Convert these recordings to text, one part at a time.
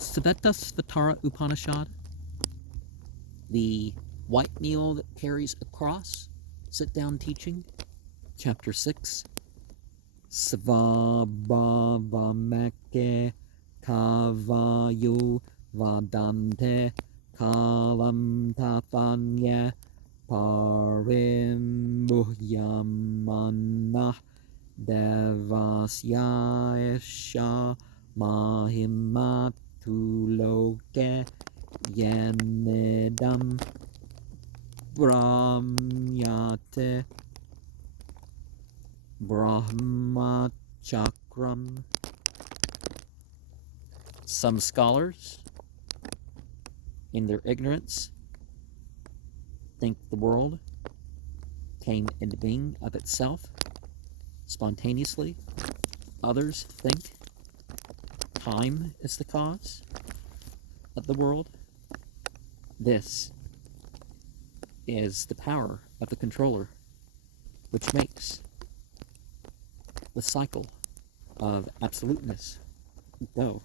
Svetasvatara Upanisad, the white meal that carries a cross, sit-down teaching, chapter 6, Svabhavameke kavayu vadante kalam tathanya parimbuhyamanah devasya isha mahimatuloke yenidam brahmyate brahmachakram. Some scholars, in their ignorance, think the world came into being of itself, spontaneously. Others think time is the cause of the world. This is the power of the controller, which makes the cycle of absoluteness go.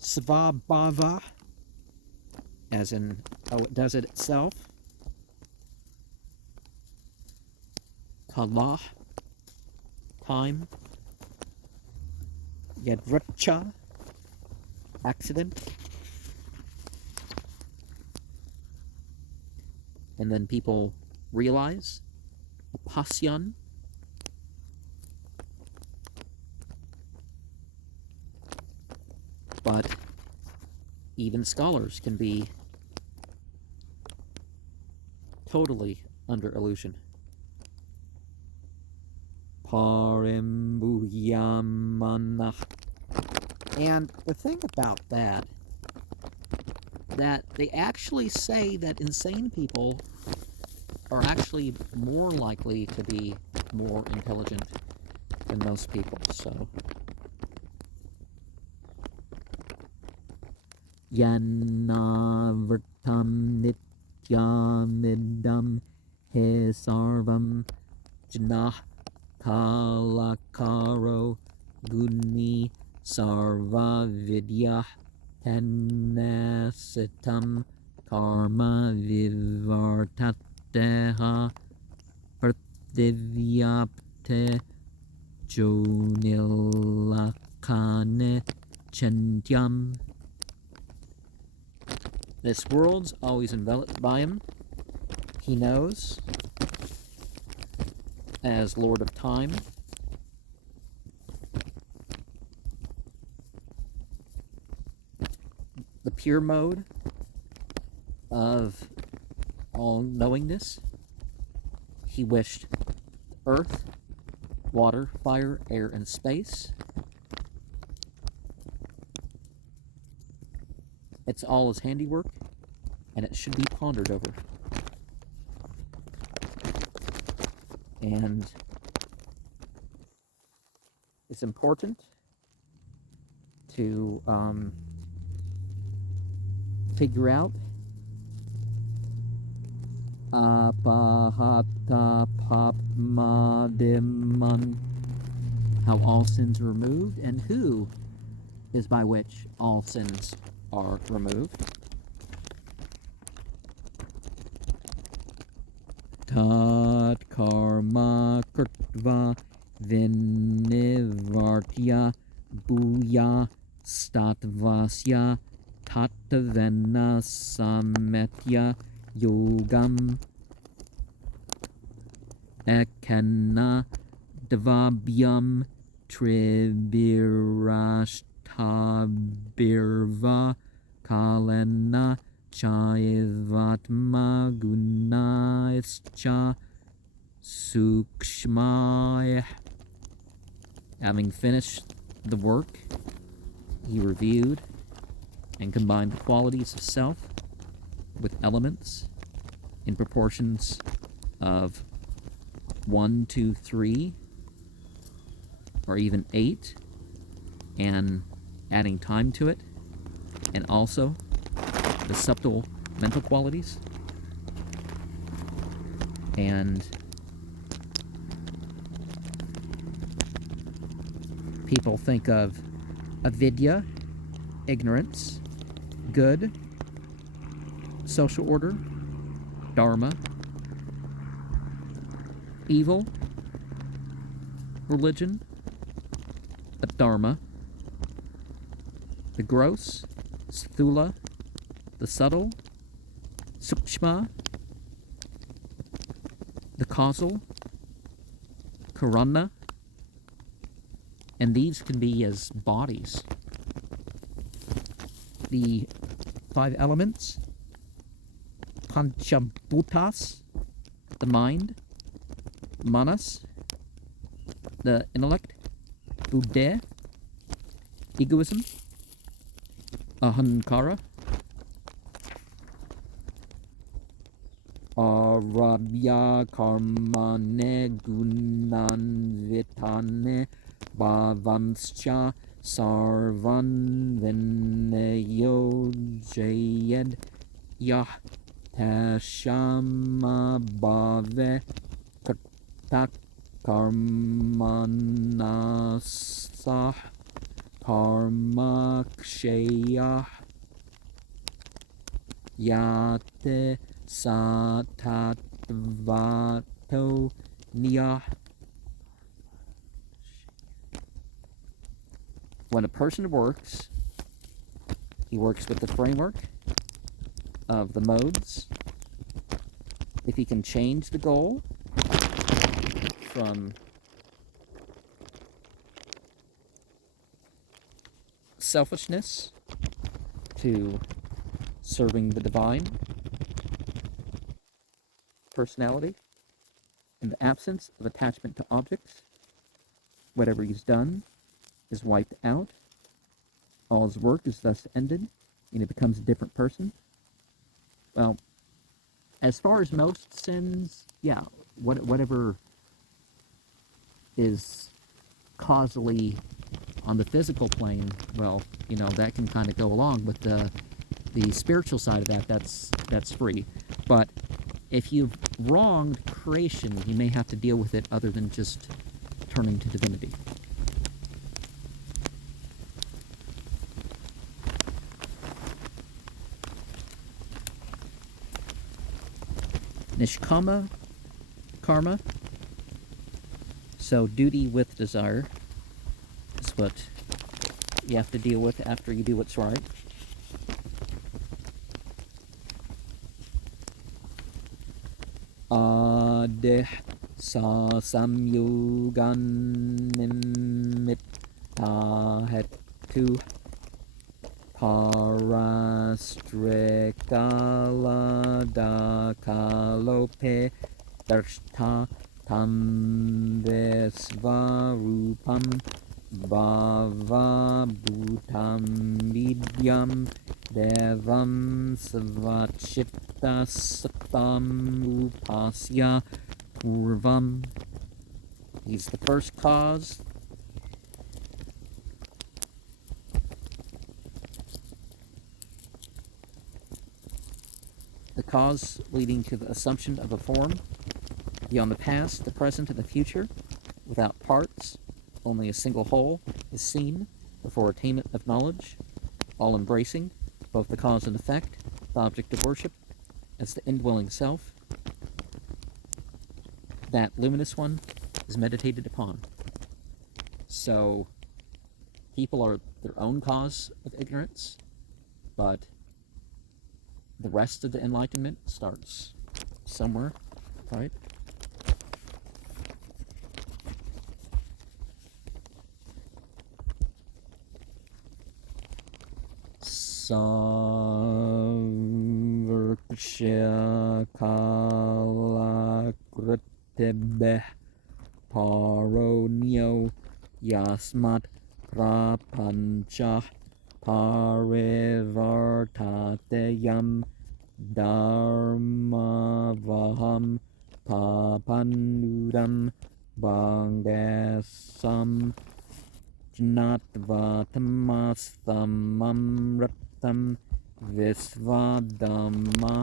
Svabhava, as in, oh, it does it itself. Kala, time. Yadricha, accident. And then people realize, apasyan, but even scholars can be totally under illusion. Parimbuhyamanah. And the thing about that they actually say that insane people are actually more likely to be more intelligent than most people. So Yanavrtam nityamidam he sarvam jnah kalakaro guni sarva vidya tenasitam karma vivartateha prativyapte jonilakane chantyam. This world's always enveloped by him. He knows, as Lord of Time, the pure mode of all-knowingness. He wished earth, water, fire, air, and space. It's all his handiwork, and it should be pondered over. And it's important to figure out apahata papmadiman, how all sins are removed, and who is by which all sins are removed. Tat karma kurtva vinivartya bhuya statvasya tattavena sametya yogam ekena dvabhyam tribirashtabirva kalena chaivatma gunaischa sukshmaya. Having finished the work, he reviewed and combined the qualities of self with elements in proportions of 1, 2, 3, or even 8, and adding time to it, and also the subtle mental qualities, and People think of avidya, ignorance, good, social order, dharma, evil, religion, adharma, the gross, sthula, the subtle, sukshma, the causal, karana, and these can be as bodies. The 5 elements, panchabhutas, the mind, manas, the intellect, buddha, egoism, ahankara, arabhya, karmane, gunan, vitane, bhavanscha, sarvan, vinnayo, jayed, yah, tashama, bhave, kartak, karmanasah, karma, kshaya, yate, satatvato, niyah. When a person works, he works with the framework of the modes. If he can change the goal from selfishness to serving the divine personality in the absence of attachment to objects, whatever he's done is wiped out. All his work is thus ended, and he becomes a different person. Well, as far as most sins, yeah, whatever is causally on the physical plane, well, that can kind of go along with the spiritual side of that. That's free. But if you've wronged creation, you may have to deal with it other than just turning to divinity. Nishkama karma. So duty with desire is what you have to deal with after you do what's right. Adeh sa samyugan nimitta hetu parastrikala dakalope darshta tam visvarupam bhava bhutam vidyam devam svachitta saktam upasya purvam. He's the first cause. The cause leading to the assumption of a form, beyond the past, the present, and the future, without parts, only a single whole is seen before attainment of knowledge, all embracing both the cause and effect, the object of worship, as the indwelling self. That luminous one is meditated upon. So, people are their own cause of ignorance, but the rest of the enlightenment starts somewhere, right? Savarksha kalakritibeh paronyo yasmat prapancha parivartateyam dharmavaham papanudam bangasam jnatvatamasthamam visvadhamma.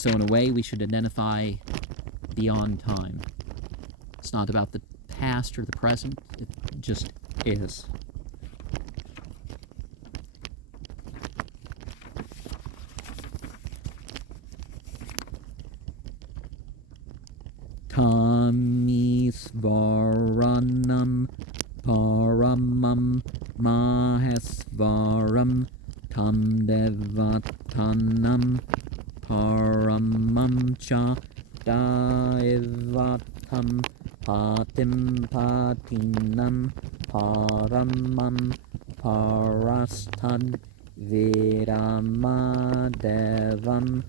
So in a way, we should identify beyond time. It's not about the past or the present, it just is. Tamisvaranam paramam mahesvaram tam devatanam paramam cha daivatam patim patinam paramam parastad viramadevam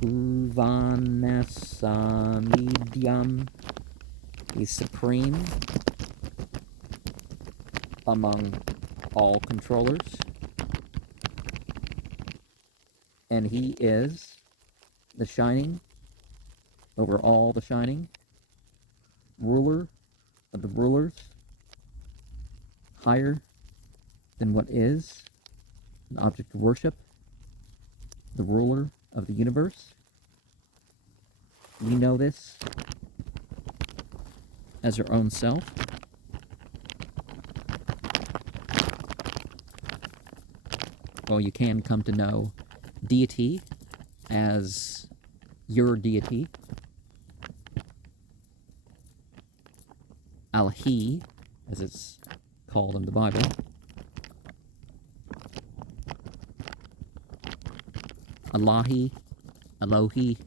bhuvanesamidhyam. He's supreme among all controllers, and he is the shining over all the shining, ruler of the rulers, higher than what is an object of worship, the ruler of the universe. We know this as our own self. Well, you can come to know deity as your deity, Al-He, as it's called in the Bible. Allahi, Elohi.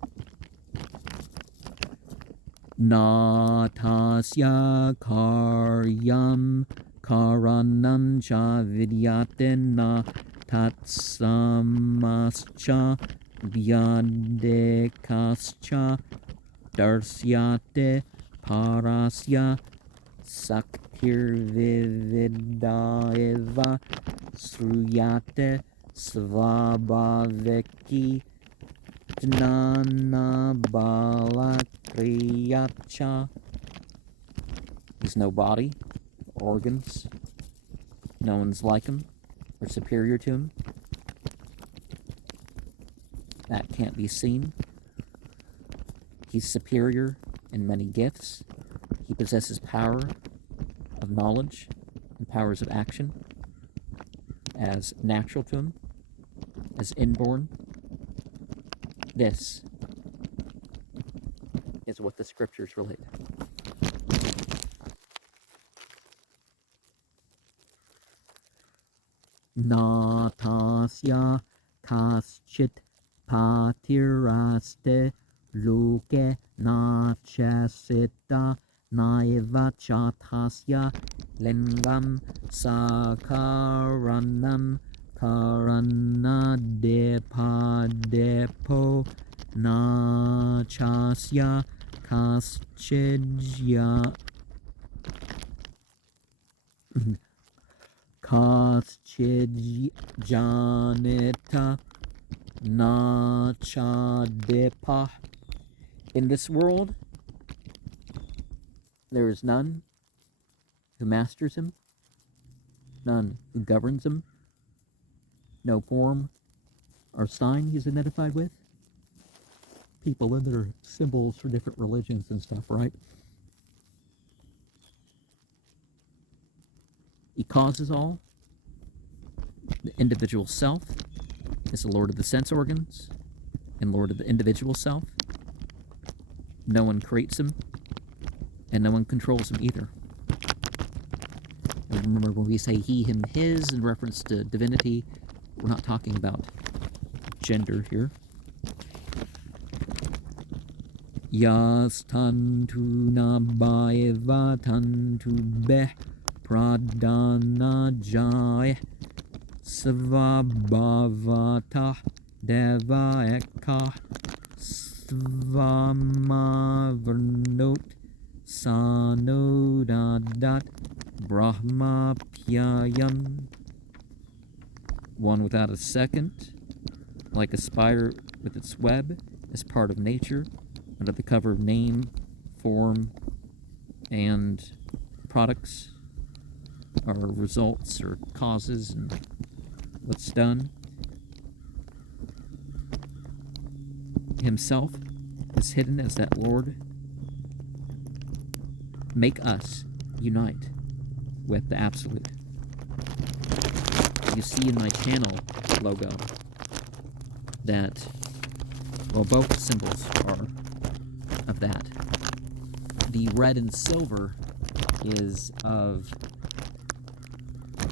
Natasya karyam karanam cha vidyate na tatsamascha vyadekascha darsyate parasya saktirvividaeva sruyate svabhaveki jnana balakriyacha. He's no body, organs. No one's like him or superior to him. That can't be seen. He's superior in many gifts. He possesses power of knowledge and powers of action as natural to him, as inborn. This is what the scriptures relate. Natasya kaschit patiraste luke nachasita naiva chatasya lingam sakaranam karana depo nachasya kaschidya Kaschidjanita Nachadepa. In this world, there is none who masters him, none who governs him, no form or sign he's identified with. People and their symbols for different religions and stuff, right? He causes all. The individual self is the lord of the sense organs and lord of the individual self. No one creates him, and no one controls him either. And remember, when we say he, him, his in reference to divinity, we're not talking about gender here. Yastantu nabayeva tantu beh pradana jai svabhavata deva eka svamavarnot sanodadat brahma pyayam. One without a second, like a spider with its web, is part of nature, under the cover of name, form, and products, or results, or causes, and what's done. himself is hidden as that Lord. Make us unite with the Absolute. You see in my channel logo that, well, both symbols are of that. The red and silver is of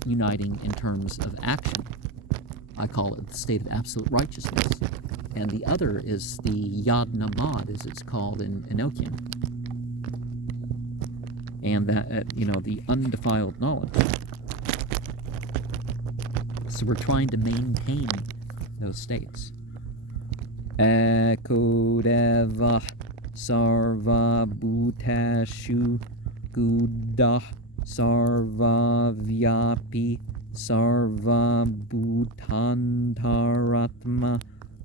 uniting in terms of action. I call it the state of absolute righteousness. And the other is the Yad Namad, as it's called in Enochian. And that, the undefiled knowledge. So we're trying to maintain those states. Ekodeva sarva bhutashu gudah sarva vyapi sarva bhutantaratma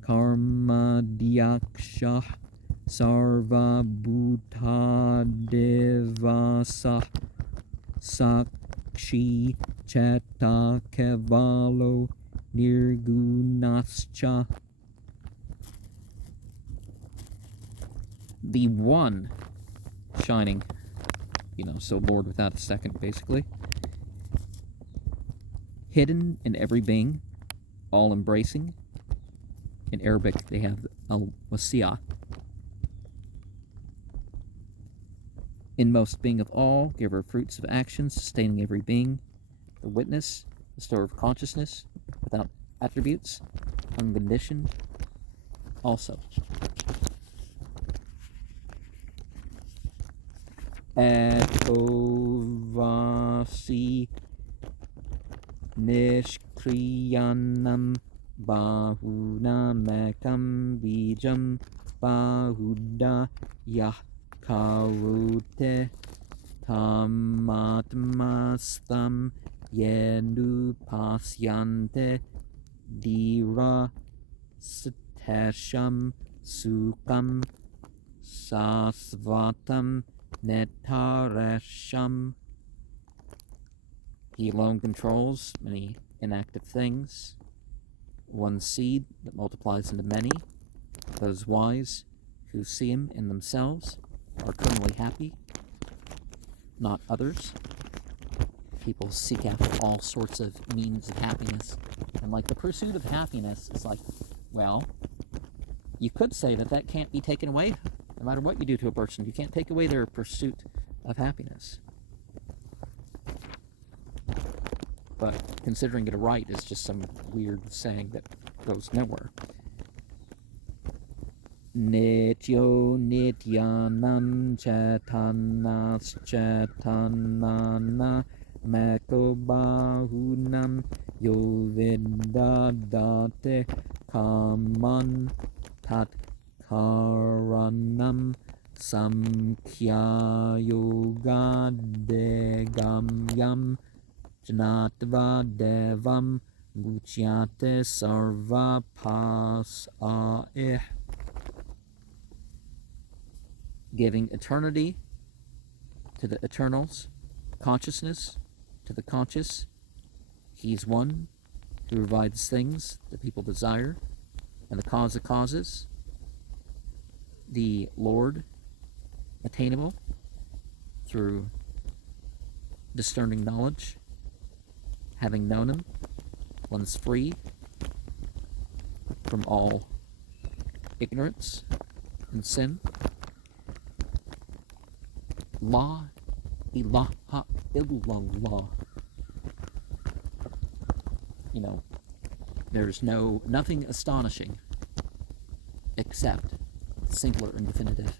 karma diaksha sarva bhutadevasa sakshi cheta kevalo nirgunascha. The one shining, so Lord without a second, basically. Hidden in every being, all embracing. In Arabic, they have al-wasi'ah. Inmost being of all, giver of fruits of action, sustaining every being, the witness, the store of consciousness, without attributes, unconditioned, also. Etovasi nishkriyanam bahunamekam bijam bahuda yahkarute tamatmastam yenupasyante dira stesham sukam sasvatam netaresham. He alone controls many inactive things. One seed that multiplies into many. Those wise who see him in themselves are eternally happy, not others. People seek after all sorts of means of happiness. And the pursuit of happiness is well, you could say that can't be taken away. No matter what you do to a person, you can't take away their pursuit of happiness. But considering it a right is just some weird saying that goes nowhere. Nityo nityanam chetanas chetanana mekobahunam yovidadate kaman tat karanam samkhya yoga degamyam janatva devam guchyate sarva pasaih. Giving eternity to the eternals, consciousness to the conscious. He's one who provides things that people desire, and the cause of causes, the Lord, attainable through discerning knowledge. Having known him, one's free from all ignorance and sin. La ilaha illallah. There's nothing astonishing except the singular and definitive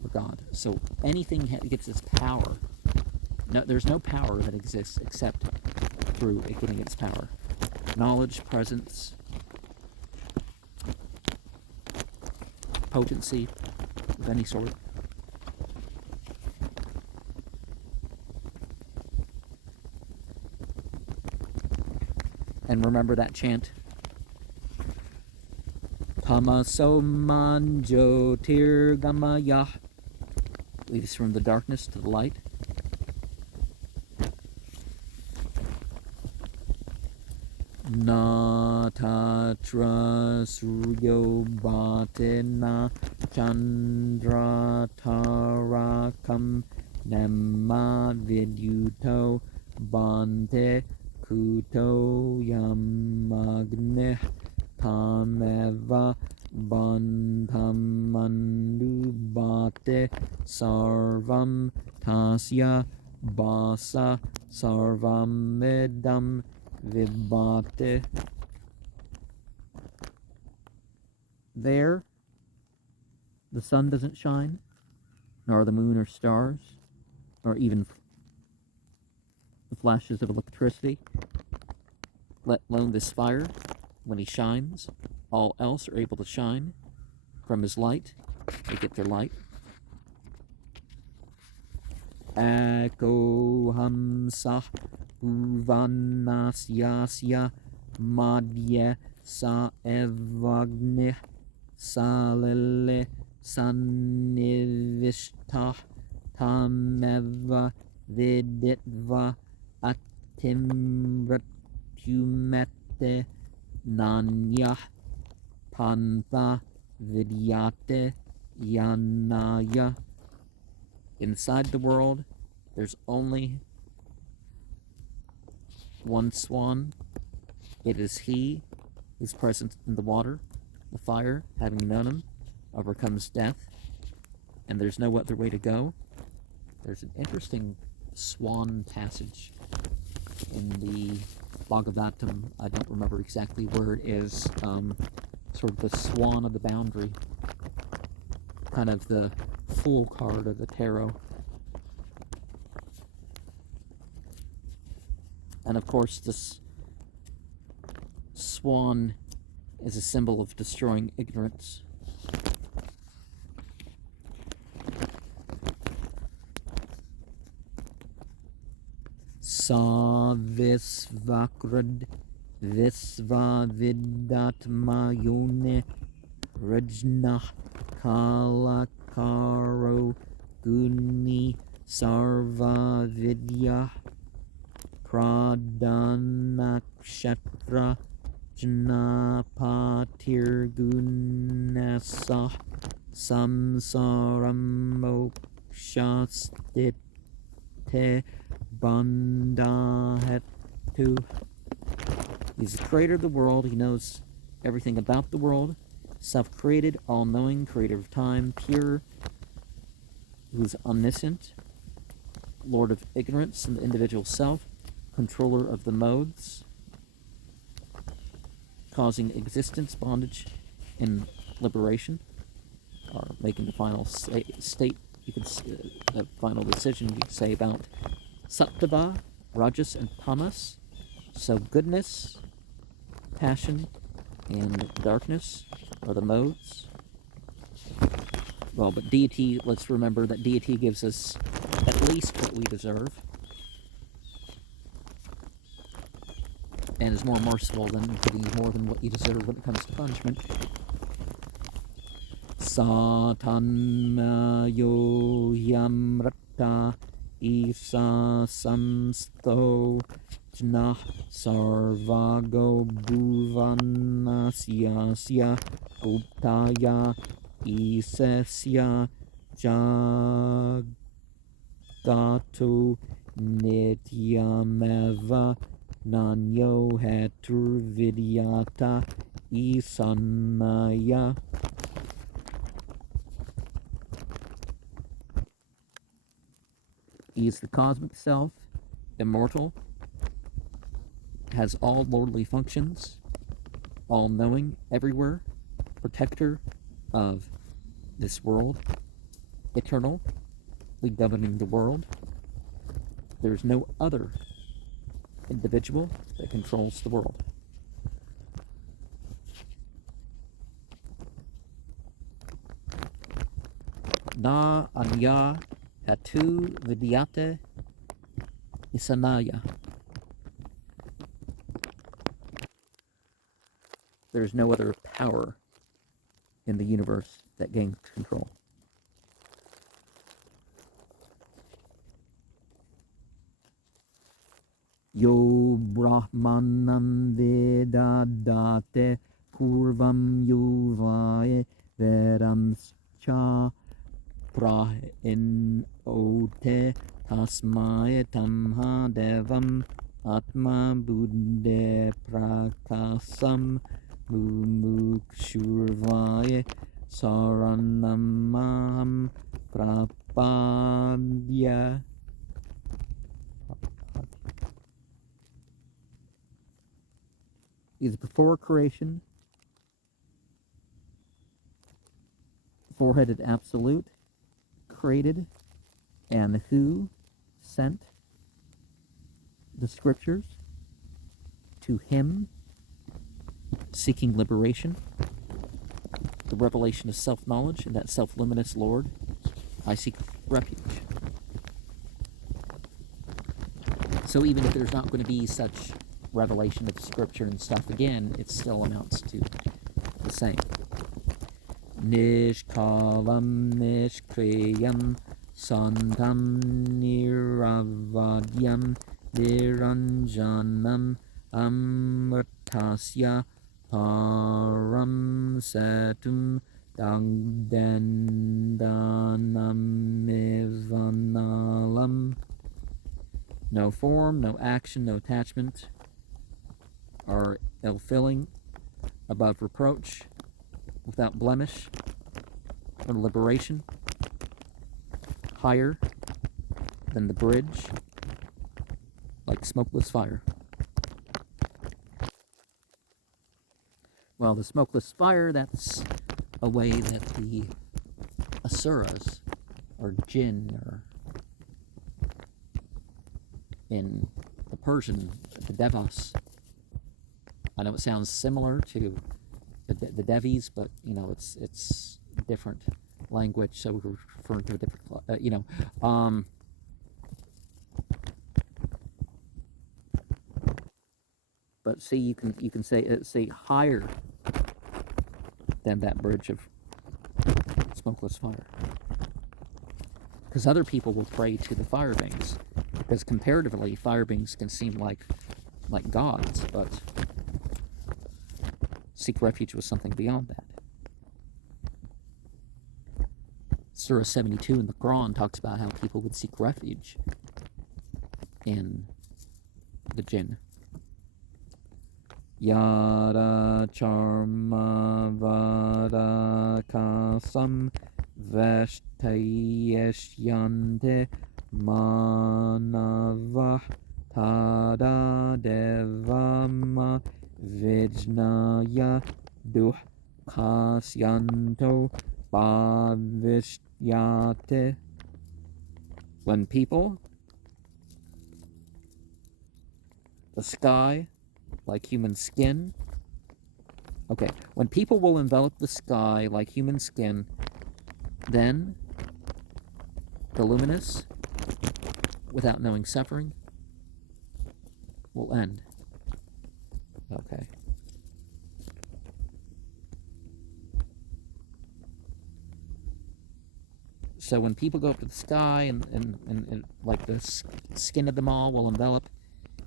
for God. So anything gets its power. No, there's no power that exists except through it getting its power. Knowledge, presence, potency of any sort. And remember that chant. Tamaso manjo tirgamaya. Leads from the darkness to the light. Na Tatra Suryo Bhatena Chandra Tarakam Nama Vidyuto Bante Kuto Yamagne Tameva Bandhamandu Bhate Sarvam Tasya Basa Sarvamedam Vibhate. There, the sun doesn't shine, nor the moon or stars, nor even the flashes of electricity, let alone this fire. When he shines, all else are able to shine from his light. They get their light. Eko hamsah uvanasyasya madhya sa evagne salele sannivishta tameva viditva atimratyumete nanyah pantha vidyate yanaya. Inside the world, there's only one swan. It is he who's present in the water. The fire, having known him, overcomes death, and there's no other way to go. There's an interesting swan passage in the Bhagavatam. I don't remember exactly where it is. Sort of the swan of the boundary, kind of the Fool card of the tarot. And of course, this swan is a symbol of destroying ignorance. Sa visvakrad visva vidatmayone rajnah kalakaro guni sarva vidya pradhanakshatra jnapatir gunasa samsaram mokshastite bandhahetu. He's the creator of the world. He knows everything about the world. Self-created, all-knowing, creator of time, pure, who's omniscient, lord of ignorance and the individual self, controller of the modes, causing existence, bondage, and liberation, or making the final state, you could the final decision you could say about sattva, rajas, and tamas. So goodness, passion, and darkness are the modes. Well, but deity, let's remember that deity gives us at least what we deserve, and is more merciful than giving you more than what you deserve when it comes to punishment. Satanmayo yamrata isa samsto jnah sarvago bhuvanasya uptaya isesya jagato nityameva nanyo heturvidyata isanaya. He is the cosmic self, immortal, has all lordly functions, all-knowing everywhere, protector of this world, eternal, governing the world. There is no other individual that controls the world. Na anya hatu vidyate isanaya. There is no other power in the universe that gains control. Yo brahmanam vedadate purvam yuvaye vedam cha prahinote tasmaya tamha devam atma buddhe prakasam mumukshurvaye saranamaham prapadya. Is before creation, four-headed absolute, created, and who sent the scriptures to him, seeking liberation, the revelation of self-knowledge, and that self-luminous Lord, I seek refuge. So even if there's not going to be such revelation of scripture and stuff again, it still amounts to the same. Nishkalam nishkriyam santam niravadyam niranjanam amritasya param satum dagdandanam ivanalam. No form, no action, no attachment are ill-filling, above reproach, without blemish, or liberation, higher than the bridge, like smokeless fire. Well, the smokeless fire, that's a way that the asuras, or jinn, or in the Persian, the devas. I know it sounds similar to the Devis, but you know it's different language, so we're referring to a different, But see, you can say higher than that bridge of smokeless fire, because other people will pray to the fire beings, because comparatively, fire beings can seem like gods, but seek refuge with something beyond that. Surah 72 in the Quran talks about how people would seek refuge in the jinn. Yada charma vada kasam veshtayeshyante manavah tada devama vijnaya duhkasyanto bhavishyate. When people, the sky, like human skin. Okay, when people will envelop the sky like human skin, then the luminous, without knowing suffering, will end. Okay. So when people go up to the sky and like the skin of them all will envelop,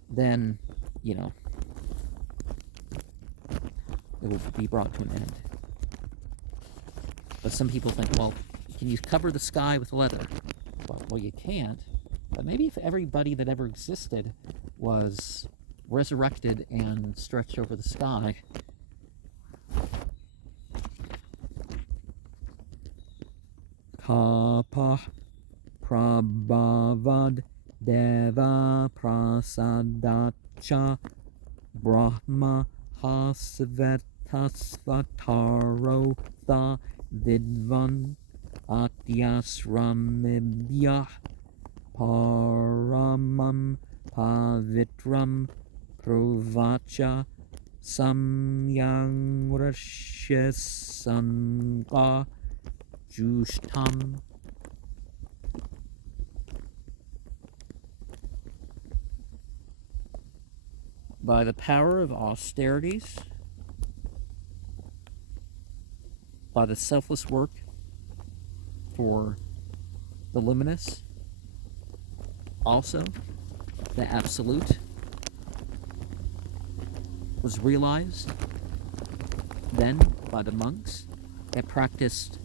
then, you know, it will be brought to an end. But some people think, well, can you cover the sky with leather? Well, you can't. But maybe if everybody that ever existed was resurrected and stretched over the sky, Kapa Prabhavad Deva Prasadacha Brahma Svetasvatara Tha Vidvan Atyasramibhyah Paramam Pavitram Provacha Samyang Rashesanga Jushtam. By the power of austerities, by the selfless work for the luminous, also the absolute, was realized then by the monks that practiced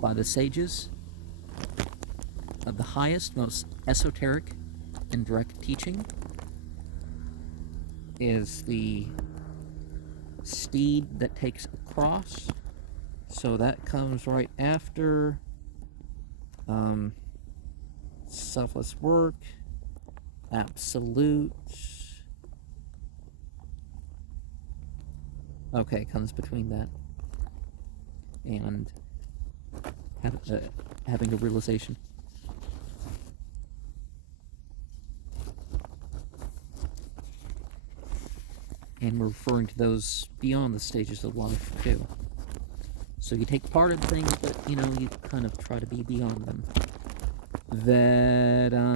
by the sages of the highest, most esoteric and direct teaching is the steed that takes a cross. So that comes right after selfless work, absolute. Okay, comes between that and having a realization. And we're referring to those beyond the stages of life too. So you take part of things, but you kind of try to be beyond them. Vedante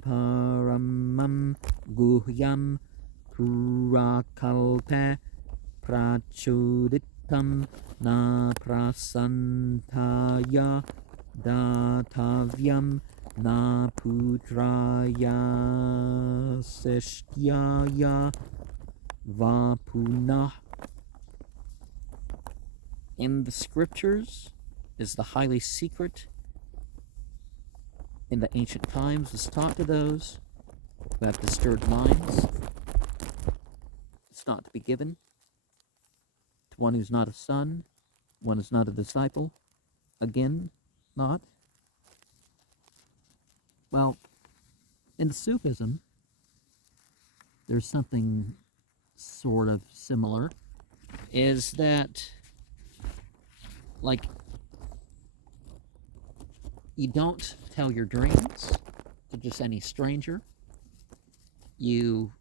paramam guhyam purakalpe prachuditam na prasantaya datavyam na putraya seshtyaya vapunah. In the scriptures is the highly secret in the ancient times was taught to those who have disturbed minds. It's not to be given to one who's not a son, one who's not a disciple. Again, not. Well, in Sufism, there's something sort of similar, is that, like, you don't tell your dreams to just any stranger. You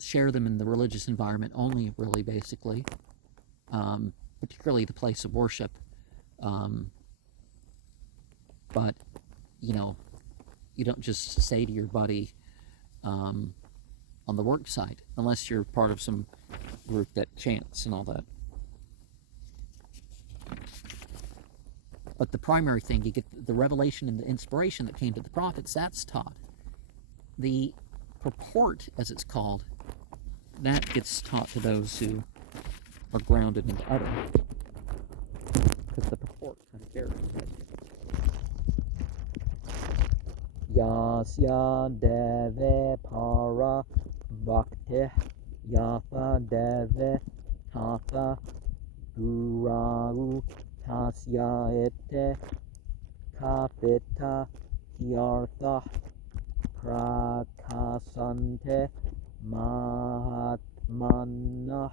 share them in the religious environment only, really, basically, particularly the place of worship. But, you don't just say to your buddy on the work side, unless you're part of some group that chants and all that. But the primary thing, you get the revelation and the inspiration that came to the prophets, that's taught. The purport, as it's called, that gets taught to those who are grounded in other. Because the purport kind of varies. Yasya deve para bhakti yafa deve tata durau tasya ete kapita hyartha prakasante mahatmana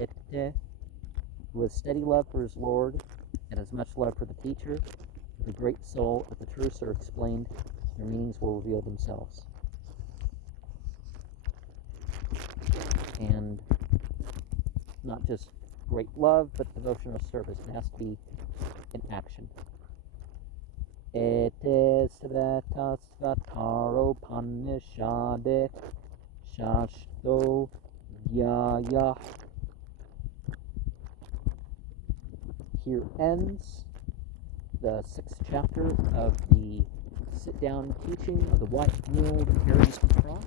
ete. Who has steady love for his Lord and as much love for the teacher, the great soul, if the truths are explained, their meanings will reveal themselves. And not just great love, but devotional service. It has to be in action. Ete Svetasvatara Upanisad Shashto Vyaya. Here ends the 6th chapter of the sit-down teaching of the White Mule that carries the cross.